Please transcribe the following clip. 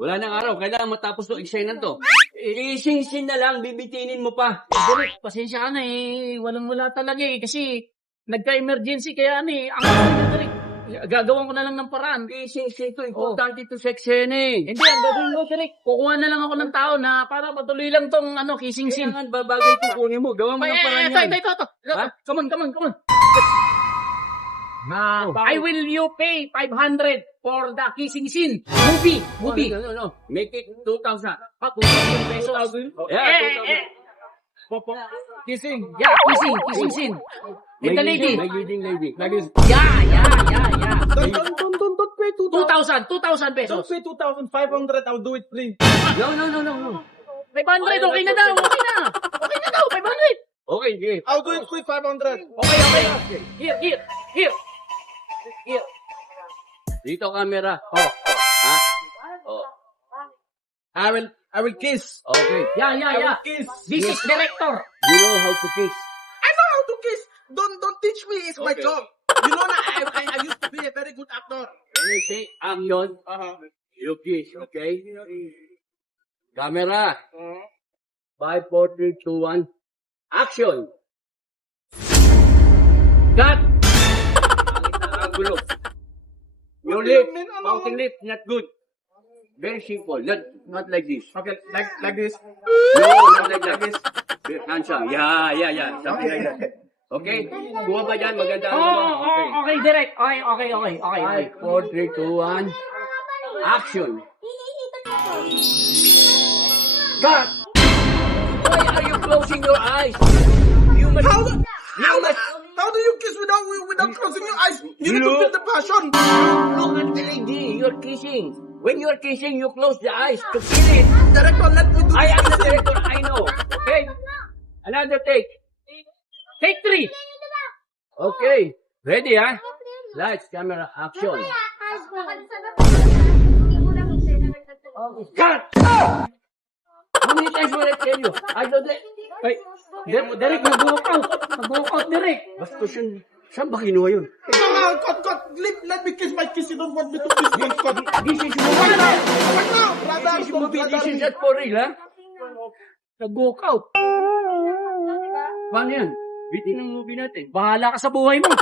Wala nang araw. Kailangan matapos to eksena to. Ising-sin na lang, bibitinin mo pa. Direk, pasensya ka na eh. Walang-wala talaga eh. Kasi nagka-emergency kaya ano eh. Ang Direk, gagawin ko na lang ng paraan. Ising-sin to. Importante to sa eksena eh. Hindi, ang gagawin ko, Direk. Kukuha na lang ako ng tao na para patuloy lang tong kissing scene. Kailangan babagay ito kunin mo. Gawa mo ng paraan yan. Ito. Ha? Come on. I will you pay 500 for the kissing scene. Movie. No. Make it 2,000. 2,000 pesos. Yeah, 2,000. Kissing scene. With the lady. May leading lady. Ladies. Yeah. Don't pay 2,000. 2,000 pesos. Don't pay 2,500. I'll do it free. No. 500, okay na daw. 500. Okay, sige. I'll do it free 500. Okay. Here. Dito camera. Ha? Oh. I will kiss. Okay. Yeah. Kiss. This is director. You know how to kiss. I know how to kiss. Don't teach me. It's my Okay. job. You know that I used to be a very good actor. When I say action, you kiss, okay? Camera. 5, 4, 3, 2, 1. Action! Cut! Ang gulo. Your lip, mounting lip, not good. Very simple. Not like this. Okay, like this. No, not like this. Handsome. Yeah. Something like that. Okay? Kuha ba dyan? Maganda. Okay, direct. Okay. 5, 4, 3, 2, 1. Action! Cut! Why are you closing your eyes? You must... How do you kiss without closing your eyes? You need to feel the passion. Look at the lady. You're kissing. When you're kissing, you close the eyes to feel it. Director, let me do I am the this. director. I know. Okay? Another take. Take 3. Okay. Ready, huh? Lights, camera, action. Cut! How many times will I tell you? I don't let... Ay, direct, nag-walk out, direct. Bastos yun. Saan ba kinuha yun? Cut. Let me kiss my kiss. You don't want me to kiss my cut. This is movie. Right now, brother. This is movie. This is not for real, ha? Nag-walk out. Paano yan? Bitin ang movie natin. Bahala ka sa buhay mo.